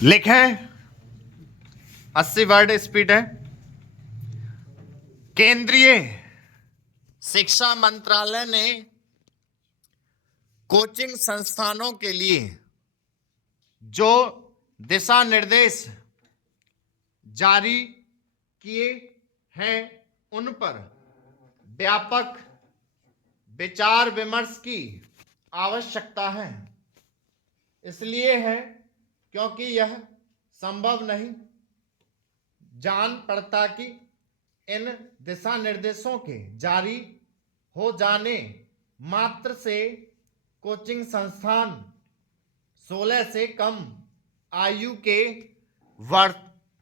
लिखें 80 word speed है। केंद्रीय शिक्षा मंत्रालय ने कोचिंग संस्थानों के लिए जो दिशा निर्देश जारी किए हैं उन पर व्यापक विचार विमर्श की आवश्यकता है। इसलिए है क्योंकि यह संभव नहीं जान पड़ता कि इन दिशा निर्देशों के जारी हो जाने मात्र से कोचिंग संस्थान 16 से कम आयु के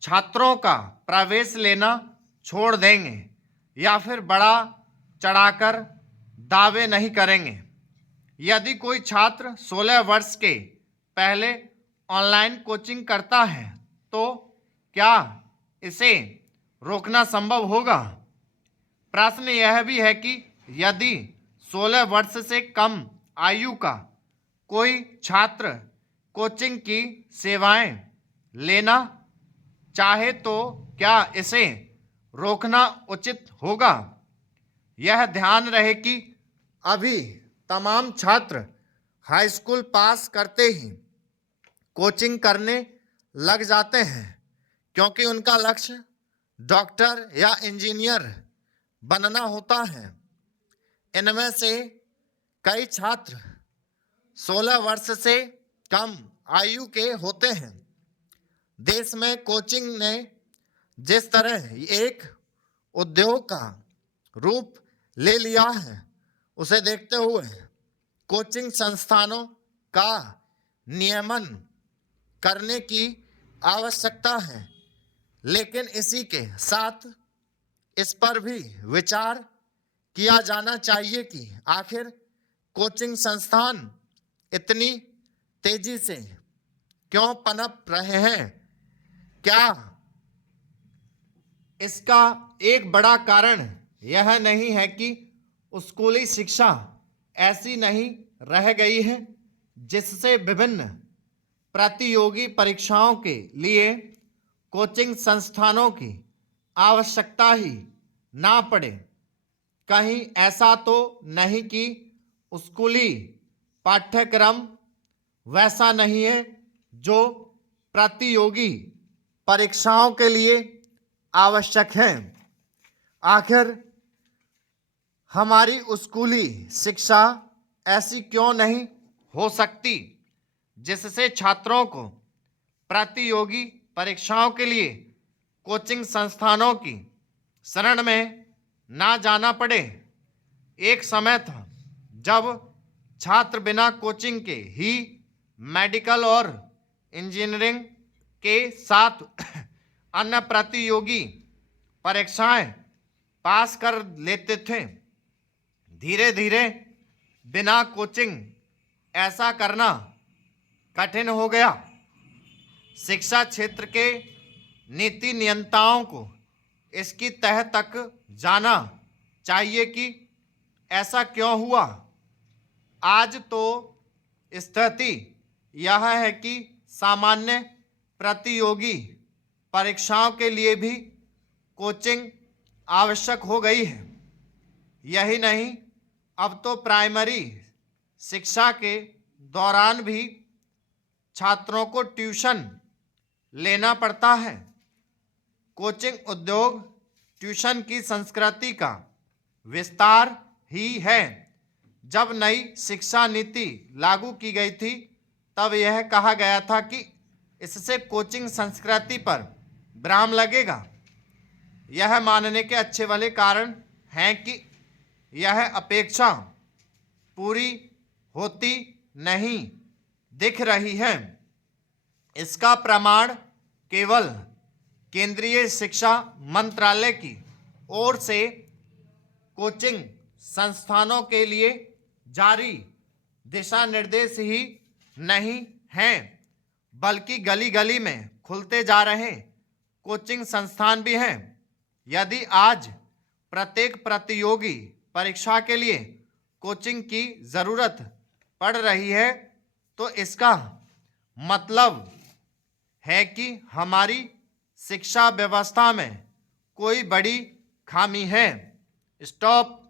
छात्रों का प्रवेश लेना छोड़ देंगे या फिर बड़ा चढ़ाकर दावे नहीं करेंगे। यदि कोई छात्र 16 वर्ष के पहले ऑनलाइन कोचिंग करता है तो क्या इसे रोकना संभव होगा? प्रश्न यह भी है कि यदि 16 वर्ष से कम आयु का कोई छात्र कोचिंग की सेवाएं लेना चाहे तो क्या इसे रोकना उचित होगा? यह ध्यान रहे कि अभी तमाम छात्र हाई स्कूल पास करते ही कोचिंग करने लग जाते हैं क्योंकि उनका लक्ष्य डॉक्टर या इंजीनियर बनना होता है। इनमें से कई छात्र 16 वर्ष से कम आयु के होते हैं। देश में कोचिंग ने जिस तरह एक उद्योग का रूप ले लिया है उसे देखते हुए कोचिंग संस्थानों का नियमन करने की आवश्यकता है, लेकिन इसी के साथ इस पर भी विचार किया जाना चाहिए कि आखिर कोचिंग संस्थान इतनी तेजी से क्यों पनप रहे हैं। क्या इसका एक बड़ा कारण यह नहीं है कि स्कूली शिक्षा ऐसी नहीं रह गई है जिससे विभिन्न प्रतियोगी परीक्षाओं के लिए कोचिंग संस्थानों की आवश्यकता ही ना पड़े? कहीं ऐसा तो नहीं कि स्कूली पाठ्यक्रम वैसा नहीं है जो प्रतियोगी परीक्षाओं के लिए आवश्यक है? आखिर हमारी स्कूली शिक्षा ऐसी क्यों नहीं हो सकती जिससे छात्रों को प्रतियोगी परीक्षाओं के लिए कोचिंग संस्थानों की शरण में ना जाना पड़े? एक समय था जब छात्र बिना कोचिंग के ही मेडिकल और इंजीनियरिंग के साथ अन्य प्रतियोगी परीक्षाएं पास कर लेते थे। धीरे धीरे बिना कोचिंग ऐसा करना कठिन हो गया। शिक्षा क्षेत्र के नीति नियंताओं को इसकी तह तक जाना चाहिए कि ऐसा क्यों हुआ। आज तो स्थिति यह है कि सामान्य प्रतियोगी परीक्षाओं के लिए भी कोचिंग आवश्यक हो गई है। यही नहीं, अब तो प्राइमरी शिक्षा के दौरान भी छात्रों को ट्यूशन लेना पड़ता है। कोचिंग उद्योग ट्यूशन की संस्कृति का विस्तार ही है। जब नई शिक्षा नीति लागू की गई थी तब यह कहा गया था कि इससे कोचिंग संस्कृति पर विराम लगेगा। यह मानने के अच्छे वाले कारण हैं कि यह अपेक्षा पूरी होती नहीं दिख रही है। इसका प्रमाण केवल केंद्रीय शिक्षा मंत्रालय की ओर से कोचिंग संस्थानों के लिए जारी दिशा निर्देश ही नहीं हैं, बल्कि गली गली में खुलते जा रहे कोचिंग संस्थान भी हैं। यदि आज प्रत्येक प्रतियोगी परीक्षा के लिए कोचिंग की ज़रूरत पड़ रही है तो इसका मतलब है कि हमारी शिक्षा व्यवस्था में कोई बड़ी खामी है। स्टॉप।